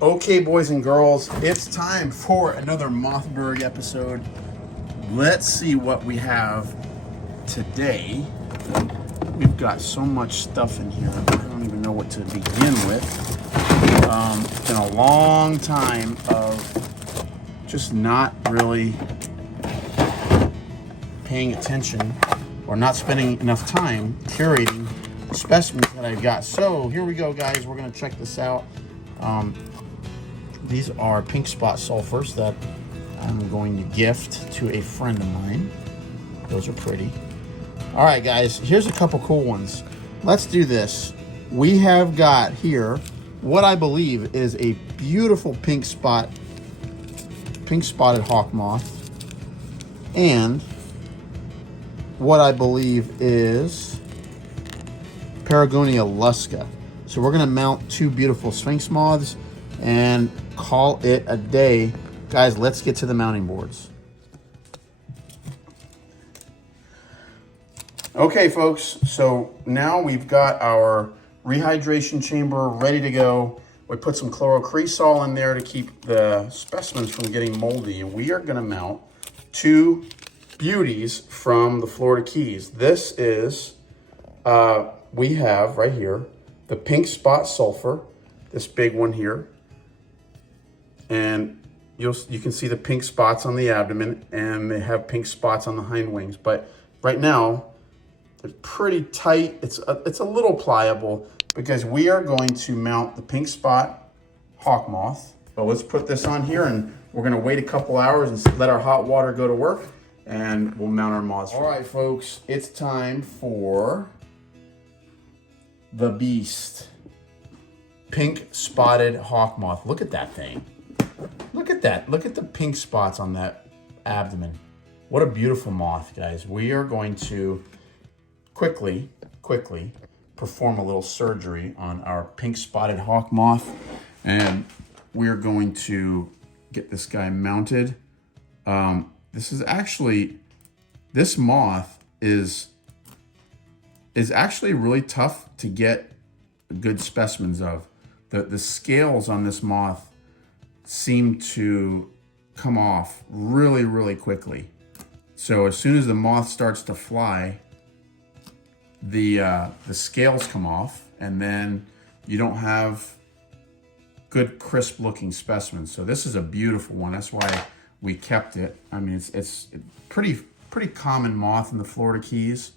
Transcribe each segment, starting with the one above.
Okay, boys and girls, it's time for another Mothberg episode. Let's see what we have today. We've got so much stuff in here, I don't even know what to begin with. It's been a long time of just not really paying attention or not spending enough time curating specimens that I've got. So here we go, guys. We're going to check this out. These are pink spot sulfurs that I'm going to gift to a friend of mine. Those are pretty. All right, guys, here's a couple cool ones. Let's do this. We have got here what I believe is a beautiful pink spotted hawk moth, and what I believe is Paragonia lusca. So we're gonna mount two beautiful sphinx moths and call it a day. Guys, let's get to the mounting boards. Okay, folks, so now we've got our rehydration chamber ready to go. We put some chlorocresol in there to keep the specimens from getting moldy, and we are gonna mount two beauties from the Florida Keys. This is, we have right here, the pink spot sulfur, this big one here. And you can see the pink spots on the abdomen, and they have pink spots on the hind wings. But right now, they're pretty tight. It's a little pliable because we are going to mount the pink spot hawk moth. So let's put this on here, and we're gonna wait a couple hours and let our hot water go to work, and we'll mount our moths. All right, folks, it's time for the beast. Pink spotted hawk moth. Look at that thing. Look at that. Look at the pink spots on that abdomen. What a beautiful moth, guys. We are going to quickly perform a little surgery on our pink spotted hawk moth, and we're going to get this guy mounted. This moth is actually really tough to get good specimens of. The scales on this moth seem to come off really quickly. So as soon as the moth starts to fly, the scales come off, and then you don't have good crisp looking specimens. So this is a beautiful one. That's why we kept it. I mean, it's pretty common moth in the Florida Keys,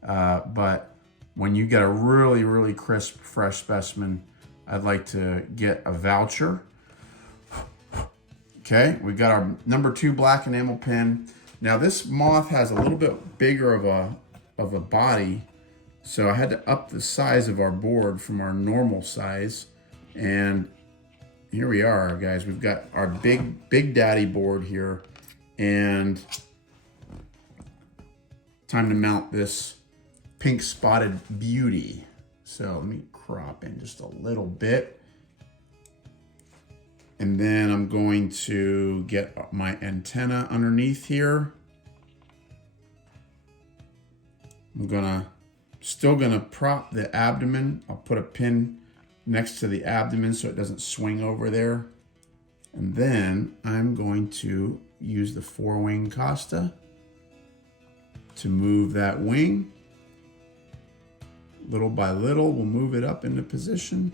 but when you get a really crisp fresh specimen, I'd like to get a voucher. Okay, we got our number 2 black enamel pin. Now this moth has a little bit bigger of a body, so I had to up the size of our board from our normal size. And here we are, guys. We've got our big daddy board here, and time to mount this pink spotted beauty. So let me crop in just a little bit. And then I'm going to get my antenna underneath here. I'm still gonna prop the abdomen. I'll put a pin next to the abdomen so it doesn't swing over there. And then I'm going to use the 4-wing Costa to move that wing. Little by little, we'll move it up into position.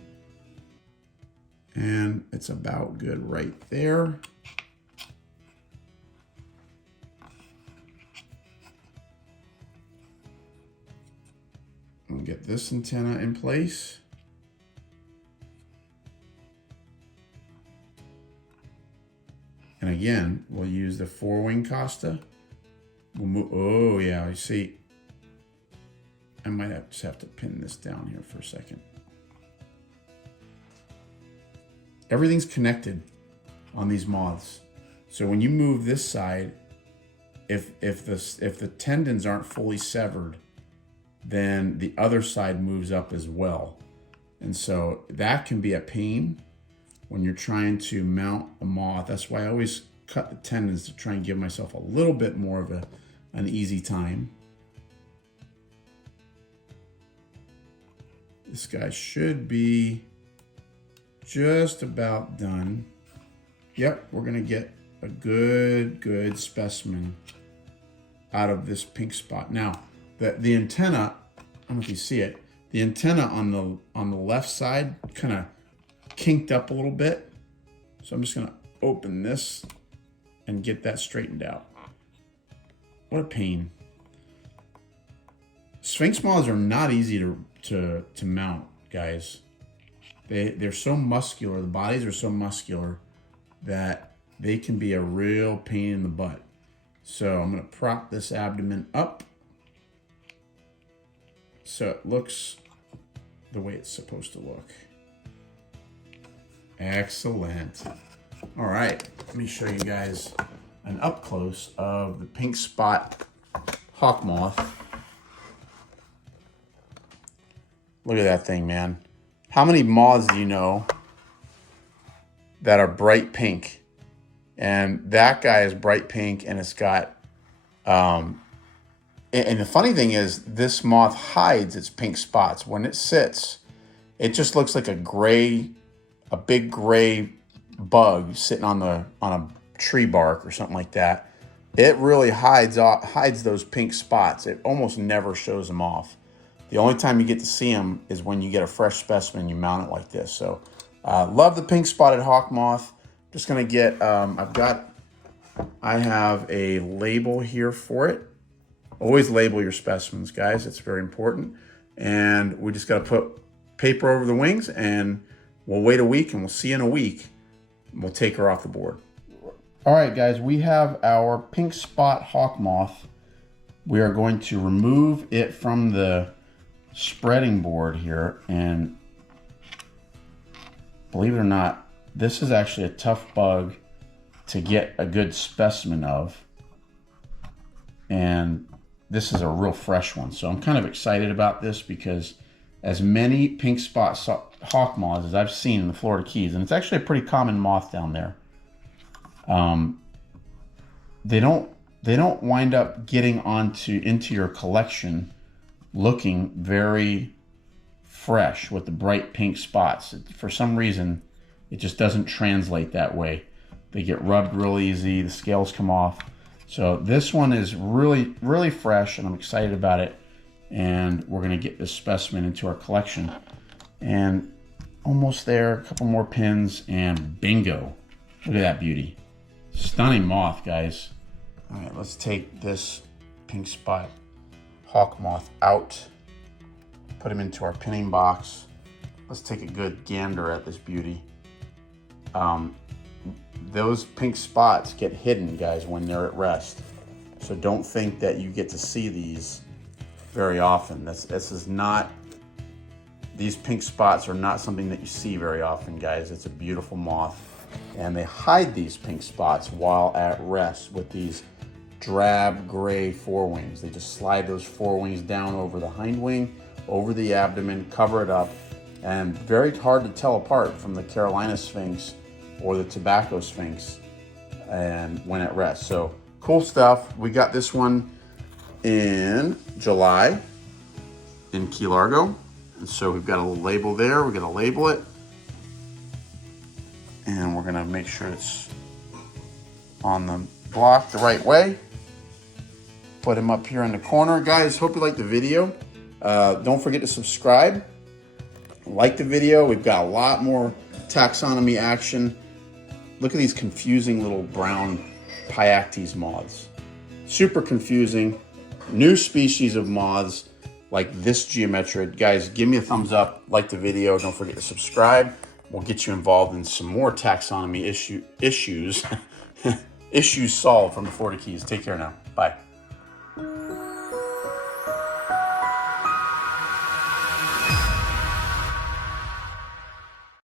And it's about good right there. We'll get this antenna in place. And again, we'll use the 4-wing Costa. We'll move, oh yeah, you see, I might just have to pin this down here for a second. Everything's connected on these moths. So when you move this side, if the tendons aren't fully severed, then the other side moves up as well. And so that can be a pain when you're trying to mount a moth. That's why I always cut the tendons to try and give myself a little bit more of an easy time. This guy should be just about done. Yep, we're gonna get a good specimen out of this pink spot. Now, the antenna, I don't know if you see it, the antenna on the left side kind of kinked up a little bit. So I'm just gonna open this and get that straightened out. What a pain. Sphinx moths are not easy to mount, guys. They're so muscular, the bodies are so muscular that they can be a real pain in the butt. So I'm gonna prop this abdomen up so it looks the way it's supposed to look. Excellent. All right, let me show you guys an up close of the pink spot hawk moth. Look at that thing, man. How many moths do you know that are bright pink? And that guy is bright pink, and it's got, and the funny thing is this moth hides its pink spots. When it sits, it just looks like a big gray bug sitting on a tree bark or something like that. It really hides those pink spots. It almost never shows them off. The only time you get to see them is when you get a fresh specimen, you mount it like this. So love the pink spotted hawk moth. Just gonna get, I have a label here for it. Always label your specimens, guys. It's very important. And we just gotta put paper over the wings, and we'll wait a week, and we'll see you in a week. We'll take her off the board. All right, guys, we have our pink spot hawk moth. We are going to remove it from the spreading board here, and believe it or not, this is actually a tough bug to get a good specimen of, and this is a real fresh one. So I'm kind of excited about this because as many pink spot hawk moths as I've seen in the Florida Keys, and it's actually a pretty common moth down there, they don't wind up getting into your collection looking very fresh with the bright pink spots. For some reason, it just doesn't translate that way. They get rubbed real easy, the scales come off. So this one is really fresh, and I'm excited about it. And we're gonna get this specimen into our collection. And almost there, a couple more pins, and bingo. Look at that beauty. Stunning moth, guys. All right, let's take this pink spot hawk moth out, put him into our pinning box. Let's take a good gander at this beauty. Those pink spots get hidden, guys, when they're at rest. So don't think that you get to see these very often. These pink spots are not something that you see very often, guys. It's a beautiful moth. And they hide these pink spots while at rest with these drab gray forewings. They just slide those forewings down over the hind wing, over the abdomen, cover it up, and very hard to tell apart from the Carolina Sphinx or the Tobacco Sphinx and when at rest. So cool stuff. We got this one in July in Key Largo. And so we've got a little label there. We're gonna label it. And we're gonna make sure it's on the block the right way. Put him up here in the corner. Guys, hope you liked the video. Don't forget to subscribe. Like the video. We've got a lot more taxonomy action. Look at these confusing little brown Piactes moths. Super confusing. New species of moths like this geometrid. Guys, give me a thumbs up. Like the video. Don't forget to subscribe. We'll get you involved in some more taxonomy issues. Issues solved from the Florida Keys. Take care now. Bye.